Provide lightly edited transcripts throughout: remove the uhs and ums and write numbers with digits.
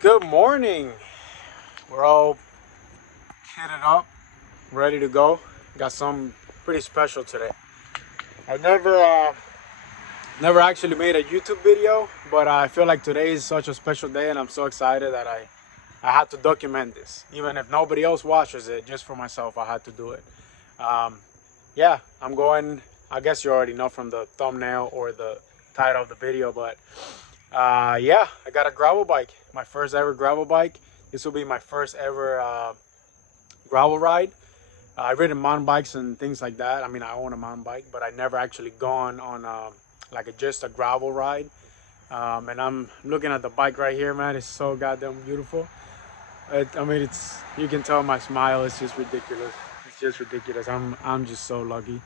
Good morning. We're all kitted up, ready to go. Got something pretty special today. I never actually made a YouTube video, but I feel like today is such a special day, and I'm so excited that I had to document this, even if nobody else watches it. Just for myself, I had to do it. Um, yeah, I'm going. I guess you already know from the thumbnail or the title of the video, but yeah, I got a gravel bike. My first ever gravel bike. This will be my first ever gravel ride. I've ridden mountain bikes and things like that. I mean, I own a mountain bike, but I never actually gone on just a gravel ride. And I'm looking at the bike right here, man. It's so goddamn beautiful. I mean, you can tell my smile is just ridiculous. It's just ridiculous. I'm just so lucky.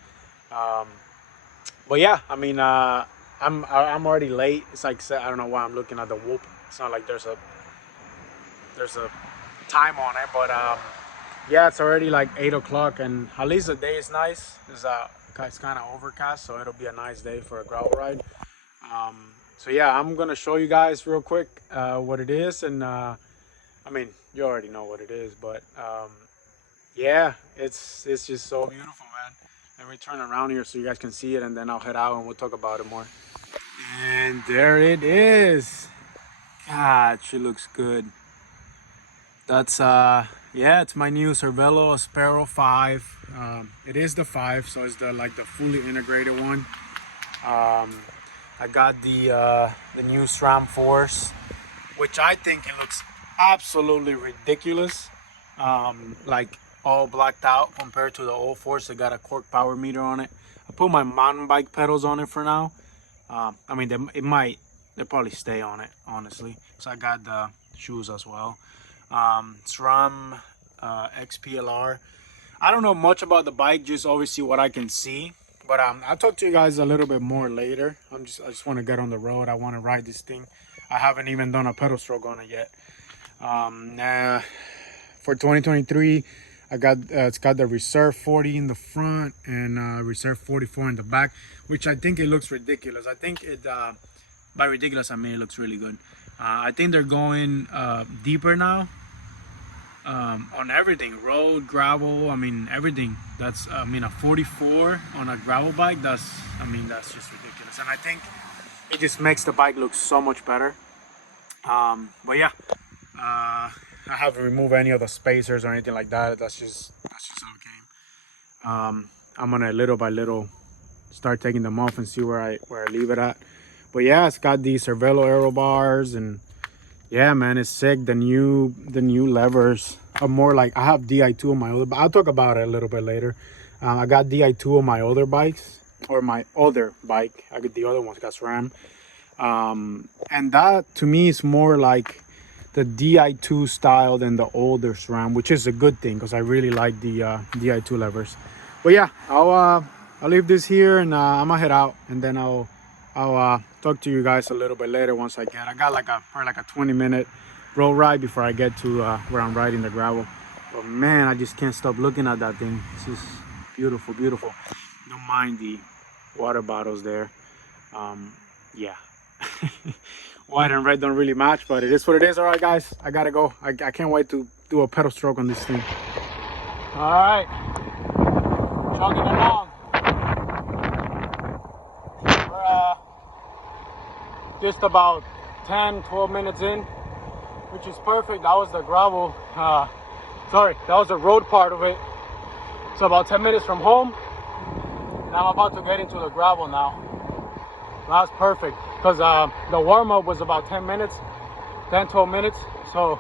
Um, but yeah, I mean, I'm already late. It's like I don't know why I'm looking at the whoop. It's not like there's a time on it, but yeah, it's already like 8 o'clock, and at least the day is nice. It's kind of overcast, so it'll be a nice day for a gravel ride. So yeah, I'm gonna show you guys real quick what it is, and I mean, you already know what it is, but yeah, it's just so beautiful, man. Let me turn around here so you guys can see it, and then I'll head out and we'll talk about it more. And there it is. God, she looks good. That's yeah, it's my new Cervelo Aspero-5. It is the 5, so it's the fully integrated one. I got the new Sram Force, which I think it looks absolutely ridiculous. Like all blacked out compared to the old Force. It got a Quarq power meter on it. I put my mountain bike pedals on it for now. I mean, they'll probably stay on it, honestly. So I got the shoes as well. Sram XPLR. I don't know much about the bike, just obviously what I can see. But I'll talk to you guys a little bit more later. I just want to get on the road. I want to ride this thing. I haven't even done a pedal stroke on it yet. For 2023, I got it's got the Reserve 40 in the front and Reserve 44 in the back, which I think it looks ridiculous. I think it by ridiculous I mean it looks really good. I think they're going deeper now on everything, road, gravel. I mean everything. That's I mean a 44 on a gravel bike. That's just ridiculous, and I think it just makes the bike look so much better. But yeah. I haven't removed any of the spacers or anything like that. That's just how it came. I'm gonna little by little start taking them off and see where I leave it at. But yeah, it's got these Cervelo aero bars, and yeah, man, it's sick. The new levers are more like I have Di2 on my other. But I'll talk about it a little bit later. I got Di2 on my other bikes, or my other bike. I got the other one's got SRAM, and that to me is more like the Di2 style than the older SRAM, which is a good thing because I really like the Di2 levers. But yeah, I'll leave this here, and I'm gonna head out, and then I'll talk to you guys a little bit later once I got probably like a 20-minute road ride before I get to where I'm riding the gravel. But man, I just can't stop looking at that thing. It's just beautiful, beautiful. Don't mind the water bottles there. Yeah. White and red don't really match, but it is what it is. All right, guys, I gotta go. I can't wait to do a pedal stroke on this thing. All right, chugging along. We're just about 10-12 minutes in, which is perfect. That was the gravel. Sorry, that was the road part of it. So about 10 minutes from home, and I'm about to get into the gravel now. That's perfect because the warm-up was about 10 minutes, 10-12 minutes, so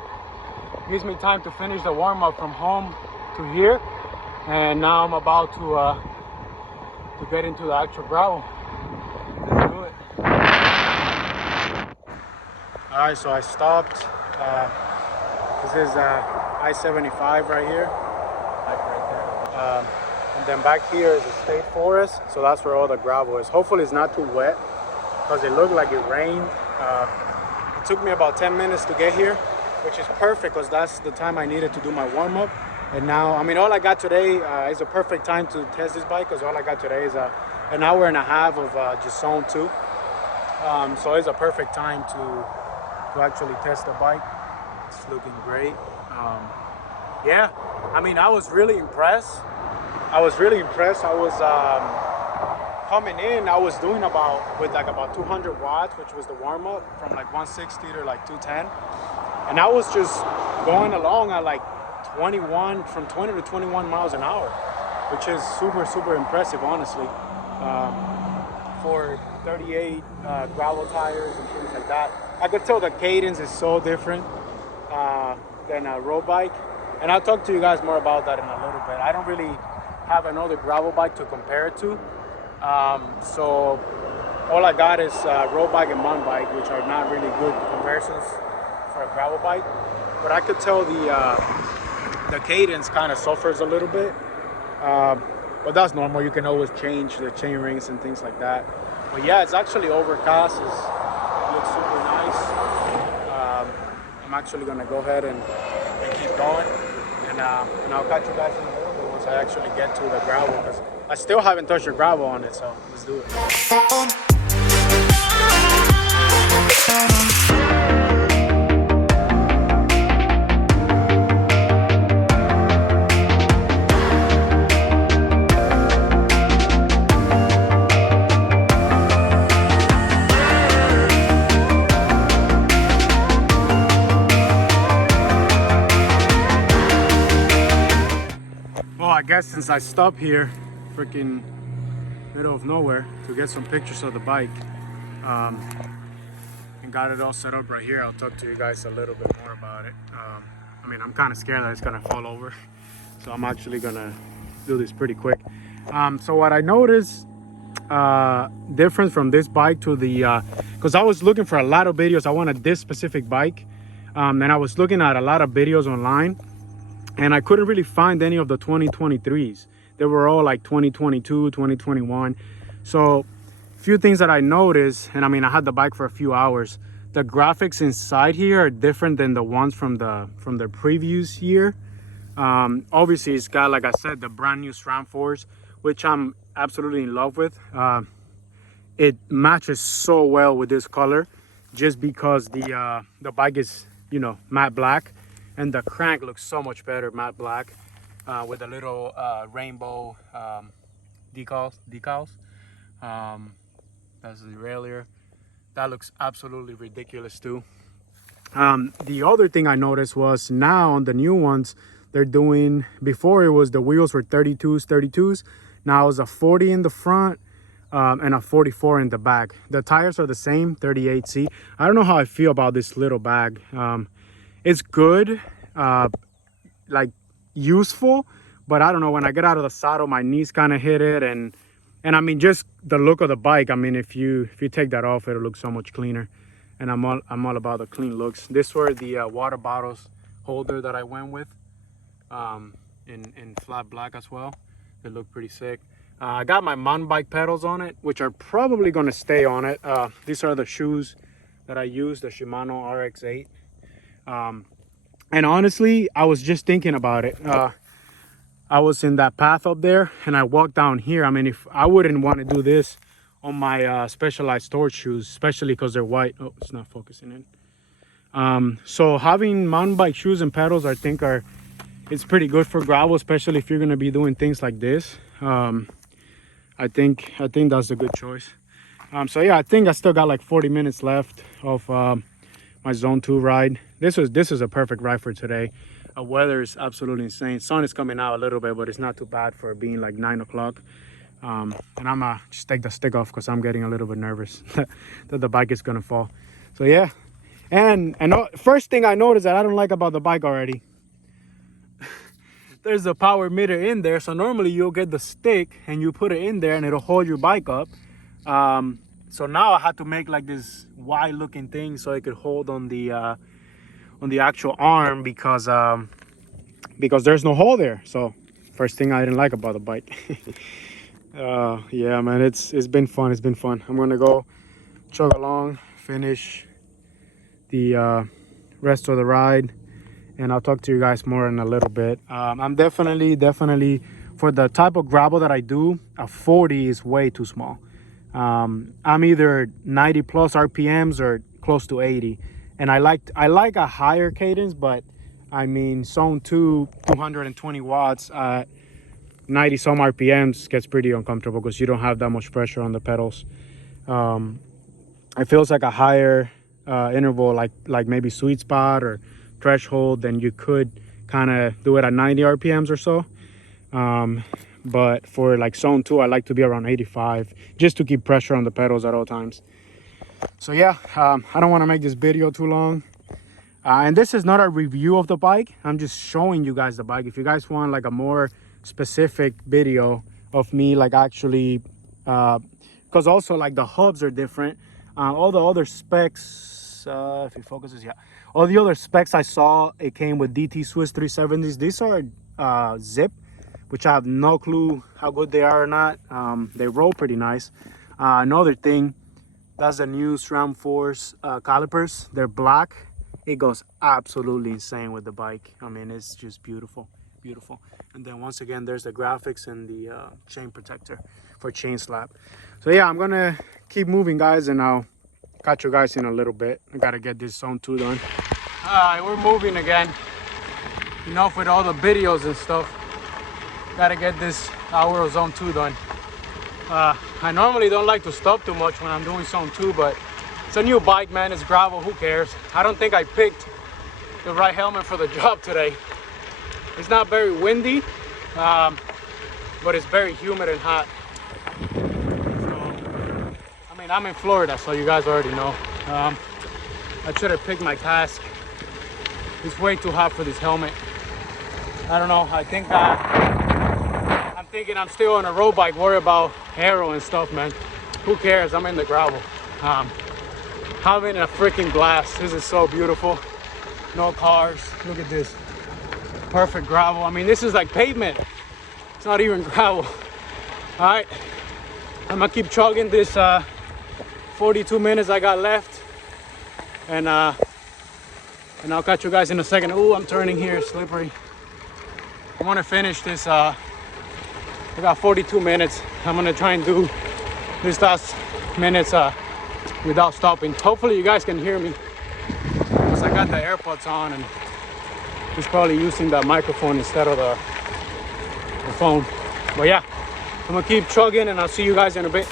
it gives me time to finish the warm-up from home to here, and now I'm about to get into the actual gravel. Let's do it. All right, so I stopped. This is I-75 right here, right there. And then back here is the state forest, so that's where all the gravel is. Hopefully it's not too wet, because it looked like it rained. It took me about 10 minutes to get here, which is perfect because that's the time I needed to do my warm-up. And now, I mean, all I got today is a perfect time to test this bike, because all I got today is an hour and a half of just zone 2. So it's a perfect time to actually test the bike. bike's looking great. Yeah, I mean, I was really impressed. I was coming in, I was doing about 200 watts, which was the warm up, from like 160 to like 210. And I was just going along at like 20 to 21 miles an hour, which is super, super impressive, honestly. For 38 gravel tires and things like that. I could tell the cadence is so different than a road bike. And I'll talk to you guys more about that in a little bit. I don't really have another gravel bike to compare it to. So all I got is road bike and mountain bike, which are not really good comparisons for a gravel bike. But I could tell the cadence kind of suffers a little bit. But that's normal. You can always change the chain rings and things like that. But yeah, it's actually overcast. It looks super nice. I'm actually gonna go ahead and keep going, and I'll catch you guys in a little bit once I actually get to the gravel, because I still haven't touched the gravel on it. So let's do it. Well, I guess since I stopped here, freaking middle of nowhere, to get some pictures of the bike, and got it all set up right here, I'll talk to you guys a little bit more about it. I mean, I'm kind of scared that it's gonna fall over, so I'm actually gonna do this pretty quick. So what I noticed difference from this bike to the, because I was looking for a lot of videos. I wanted this specific bike, and I was looking at a lot of videos online, and I couldn't really find any of the 2023s. They were all like 2022, 2021. So a few things that I noticed, and I mean, I had the bike for a few hours. The graphics inside here are different than the ones from the previous year. Obviously, it's got, like I said, the brand new Sram 4s, which I'm absolutely in love with. It matches so well with this color, just because the bike is, you know, matte black. And the crank looks so much better matte black, with a little rainbow decals. That's the derailleur. That looks absolutely ridiculous too. The other thing I noticed was now on the new ones, they're doing, before it was the wheels were 32s. Now it's a 40 in the front and a 44 in the back. The tires are the same, 38C. I don't know how I feel about this little bag. It's good, like useful, but I don't know, when I get out of the saddle, my knees kind of hit it, and I mean, just the look of the bike, I mean, if you take that off, it'll look so much cleaner, and I'm all about the clean looks. This were the water bottles holder that I went with, in flat black as well. They look pretty sick. I got my mountain bike pedals on it, which are probably going to stay on it. These are the shoes that I use, the Shimano RX-8. And honestly, I was just thinking about it. I was in that path up there, and I walked down here. I mean, if I wouldn't want to do this on my Specialized storage shoes, especially because they're white. Oh, it's not focusing in. So having mountain bike shoes and pedals, I think it's pretty good for gravel, especially if you're going to be doing things like this. I think that's a good choice. So yeah, I think I still got like 40 minutes left of my zone 2 ride. This is a perfect ride for today. Weather is absolutely insane. Sun is coming out a little bit, but it's not too bad for being like 9 o'clock. And I'm gonna just take the stick off because I'm getting a little bit nervous that the bike is gonna fall. So yeah, and first thing I noticed that I don't like about the bike already, there's a power meter in there. So normally you'll get the stick and you put it in there and it'll hold your bike up. So now I had to make like this wide looking thing so it could hold on the actual arm, because there's no hole there. So first thing I didn't like about the bike. Yeah, man, it's been fun. It's been fun. I'm gonna go chug along, finish the rest of the ride, and I'll talk to you guys more in a little bit. I'm definitely for the type of gravel that I do, a 40 is way too small. I'm either 90 plus RPMs or close to 80, And I like a higher cadence, but I mean zone 2, 220 watts at 90 some RPMs gets pretty uncomfortable because you don't have that much pressure on the pedals. It feels like a higher interval, like maybe sweet spot or threshold, then you could kind of do it at 90 RPMs or so. But for like zone 2, I like to be around 85 just to keep pressure on the pedals at all times. So yeah, I don't want to make this video too long. And this is not a review of the bike. I'm just showing you guys the bike. If you guys want like a more specific video of me like actually, because also like the hubs are different. All the other specs, if it focuses, yeah. All the other specs I saw, it came with DT Swiss 370s. These are zip, which I have no clue how good they are or not. They roll pretty nice. Another thing, that's the new Sram Force calipers. They're black. It goes absolutely insane with the bike. I mean, it's just beautiful, beautiful. And then once again, there's the graphics and the chain protector for chain slap. So yeah, I'm gonna keep moving, guys, and I'll catch you guys in a little bit. I gotta get this zone 2 done. All right, we're moving again. Enough with all the videos and stuff. Gotta get this hour of zone 2 done. I normally don't like to stop too much when I'm doing zone 2, but it's a new bike, man. It's gravel, who cares? I don't think I picked the right helmet for the job today. It's not very windy, but it's very humid and hot. So, I mean, I'm in Florida, so you guys already know. I should have picked my cask. It's way too hot for this helmet. I don't know, I'm thinking I'm still on a road bike, worry about aero and stuff, man. Who cares? I'm in the gravel. Having a freaking blast. This is so beautiful. No cars. Look at this. Perfect gravel. I mean, this is like pavement. It's not even gravel. All right. I'm gonna keep chugging this 42 minutes I got left. And I'll catch you guys in a second. Oh, I'm turning here, slippery. I want to finish this. I got 42 minutes. I'm gonna try and do this last minutes without stopping. Hopefully you guys can hear me, because I got the AirPods on and just probably using the microphone instead of the phone. But yeah, I'm gonna keep chugging and I'll see you guys in a bit.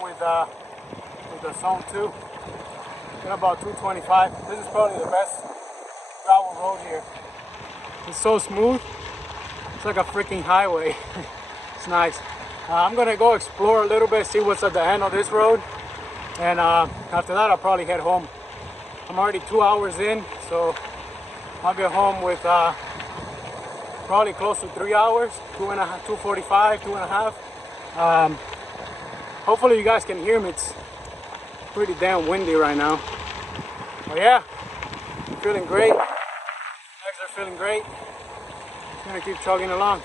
With the zone 2, in about 225. This is probably the best gravel road here. It's so smooth. It's like a freaking highway. It's nice. I'm gonna go explore a little bit, see what's at the end of this road, and after that I'll probably head home. I'm already 2 hours in, so I'll get home with probably close to 3 hours, 2:45, 2.5. Hopefully you guys can hear me. It's pretty damn windy right now. But yeah, I'm feeling great. Legs are feeling great. Just gonna keep chugging along.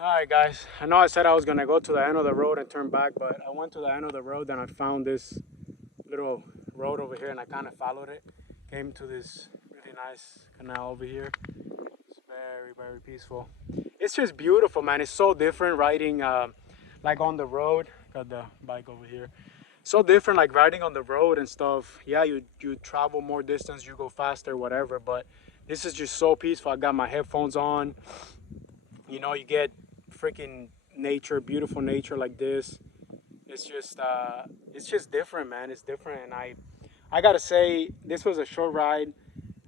Alright guys, I know I said I was gonna go to the end of the road and turn back, but I went to the end of the road and I found this little road over here and I kind of followed it. Came to this really nice canal over here. It's very, very peaceful. It's just beautiful, man. It's so different riding like on the road. Got the bike over here. So different, like riding on the road and stuff. Yeah, you travel more distance, you go faster, whatever, but this is just so peaceful. I got my headphones on. You know, you get freaking nature, beautiful nature like this. It's just different, man. It's different. And I gotta say, this was a short ride.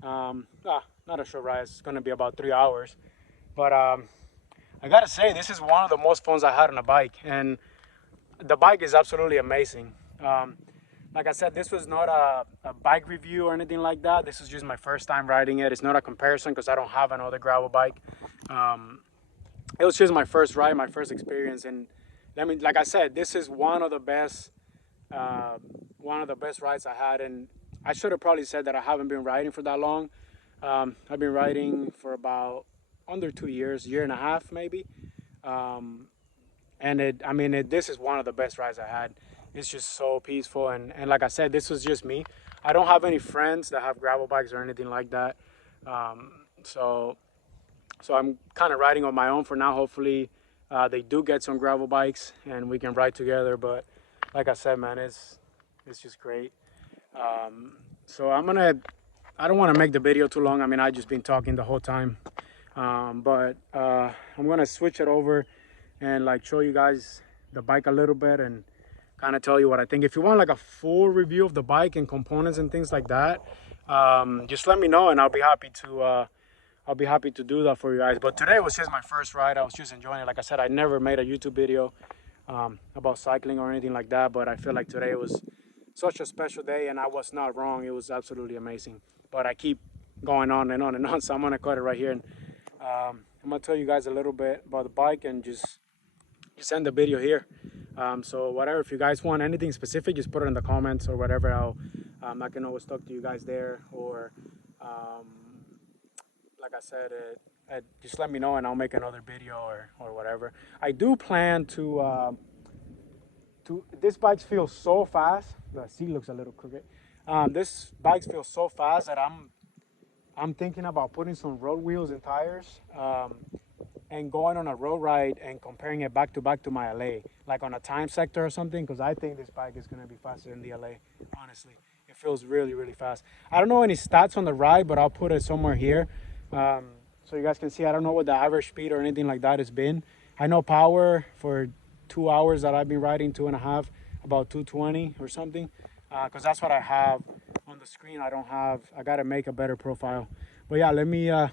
Not a short ride, it's gonna be about 3 hours, but I gotta say, this is one of the most fun I had on a bike, and the bike is absolutely amazing. Like I said, this was not a bike review or anything like that. This is just my first time riding it. It's not a comparison because I don't have another gravel bike. It was just my first ride, my first experience, and like I said, this is one of the best rides I had. And I should have probably said that I haven't been riding for that long. I've been riding for about under 2 years, year and a half maybe. And this is one of the best rides I had. it's just so peaceful. And like I said, this was just me. I don't have any friends that have gravel bikes or anything like that. Um, so I'm kind of riding on my own for now. Hopefully they do get some gravel bikes and we can ride together. But like I said, man, it's just great. So I don't want to make the video too long. I mean, I just been talking the whole time. But I'm gonna switch it over and like show you guys the bike a little bit and kind of tell you what I think. If you want like a full review of the bike and components and things like that, just let me know and I'll be happy to do that for you guys. But today was just my first ride. I was just enjoying it. Like I said, I never made a YouTube video about cycling or anything like that, but I feel like today was such a special day and I was not wrong. It was absolutely amazing. But I keep going on and on and on, so I'm gonna cut it right here. And I'm gonna tell you guys a little bit about the bike and just end the video here. So whatever, if you guys want anything specific, just put it in the comments or whatever. I can always talk to you guys there, or like I said, just let me know and I'll make another video or whatever. I do plan to this bike feels so fast. The seat looks a little crooked. This bike feels so fast that I'm thinking about putting some road wheels and tires and going on a road ride and comparing it back to my LA, like on a time sector or something, because I think this bike is going to be faster than the LA, honestly. It feels really, really fast. I don't know any stats on the ride, but I'll put it somewhere here so you guys can see. I don't know what the average speed or anything like that has been. I know power for 2 hours that I've been riding, 2.5, about 220 or something, because that's what I have on the screen. I got to make a better profile. But yeah, let me, it's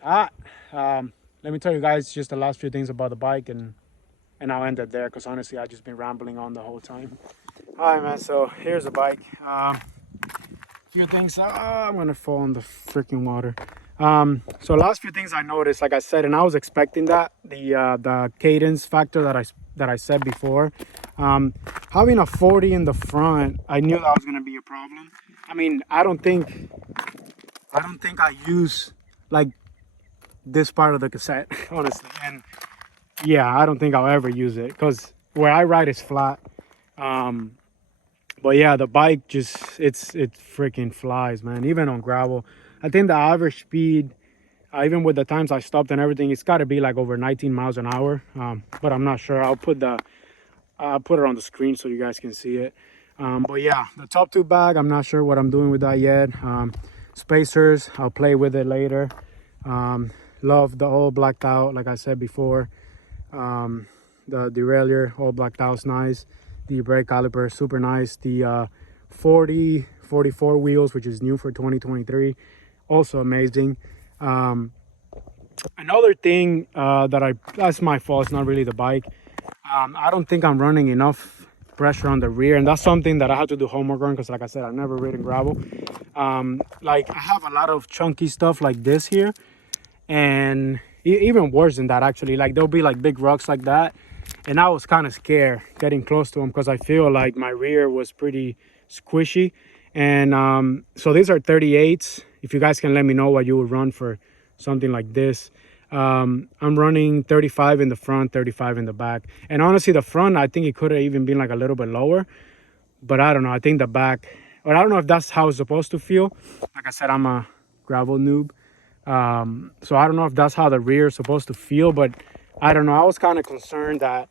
hot. Let me tell you guys just the last few things about the bike and I'll end it there, because honestly, I've just been rambling on the whole time. All right, man, so here's the bike. Few things, I'm gonna fall in the freaking water. So last few things I noticed, like I said, and I was expecting that, the cadence factor that I said before. Having a 40 in the front, I knew that was gonna be a problem. I mean, I don't think I use like this part of the cassette, honestly. And yeah, I don't think I'll ever use it because where I ride is flat. But yeah, the bike just, it freaking flies, man. Even on gravel, I think the average speed, even with the times I stopped and everything, it's got to be like over 19 miles an hour. But I'm not sure. I'll put it on the screen so you guys can see it. But yeah, the top tube bag, I'm not sure what I'm doing with that yet. Spacers, I'll play with it later. Love the all blacked out, like I said before. The derailleur all blacked out is nice. The brake caliper, super nice. The 44 wheels, which is new for 2023, also amazing. Another thing that's my fault, it's not really the bike. I don't think I'm running enough pressure on the rear, and that's something that I have to do homework on, because like I said, I've never ridden gravel. Like I have a lot of chunky stuff like this here, and even worse than that actually. Like there'll be like big rocks like that, and I was kind of scared getting close to them because I feel like my rear was pretty squishy. And so these are 38s. If you guys can let me know what you would run for something like this. I'm running 35 in the front, 35 in the back. And honestly, the front, I think it could have even been like a little bit lower, but I don't know. I think the back, or I don't know if that's how it's supposed to feel. Like I said, I'm a gravel noob. So I don't know if that's how the rear is supposed to feel, but I don't know. I was kind of concerned that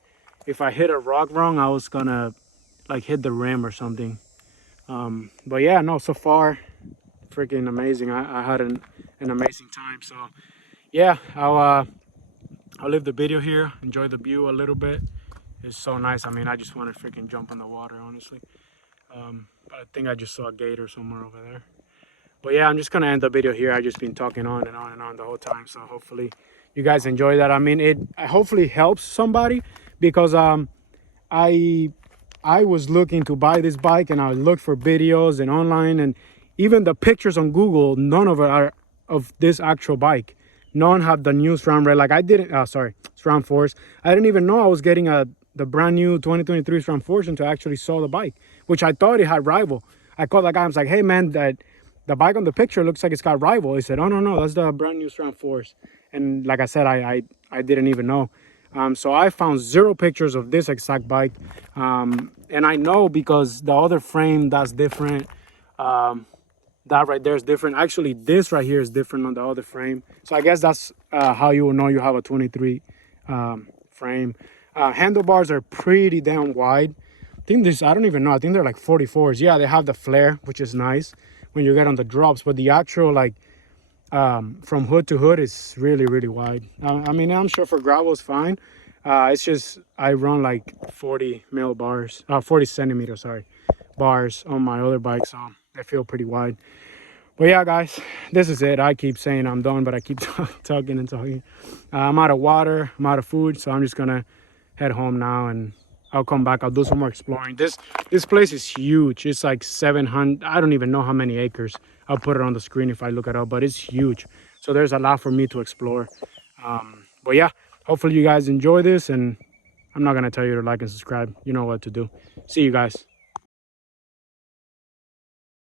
if I hit a rock wrong, I was gonna like hit the rim or something. But yeah, no, so far, freaking amazing. I had an amazing time. So yeah, I'll leave the video here. Enjoy the view a little bit. It's so nice. I mean, I just want to freaking jump in the water, honestly. But I think I just saw a gator somewhere over there. But yeah, I'm just gonna end the video here. I just been talking on and on and on the whole time. So hopefully you guys enjoy that. I mean, it hopefully helps somebody, because I was looking to buy this bike and I looked for videos and online, and even the pictures on Google, none of it are of this actual bike. None have the new SRAM Red. Like I didn't, SRAM Force. I didn't even know I was getting the brand new 2023 SRAM Force until I actually saw the bike, which I thought it had rival. I called the guy. I was like, hey man, the bike on the picture looks like it's got rival. He said, oh no, that's the brand new SRAM Force. And like I said, I didn't even know. So I found 0 pictures of this exact bike, and I know because the other frame that's different. That right there is different. Actually, this right here is different on the other frame. So I guess that's how you will know you have a 23 frame. Handlebars are pretty damn wide. I think this, I don't even know. I think they're like 44s. Yeah, they have the flare, which is nice when you get on the drops. But the actual like from hood to hood is really, really wide. I mean, I'm sure for gravel it's fine. It's just I run like 40 mil bars, 40 centimeters, sorry, bars on my other bike, so they feel pretty wide. But yeah, guys, this is it. I keep saying I'm done, but I keep talking and talking. I'm out of water, I'm out of food, so I'm just gonna head home now, and I'll come back. I'll do some more exploring. This place is huge. It's like 700. I don't even know how many acres. I'll put it on the screen if I look it up, but it's huge. So there's a lot for me to explore. But yeah, hopefully you guys enjoy this, and I'm not gonna tell you to like and subscribe. You know what to do. See you guys.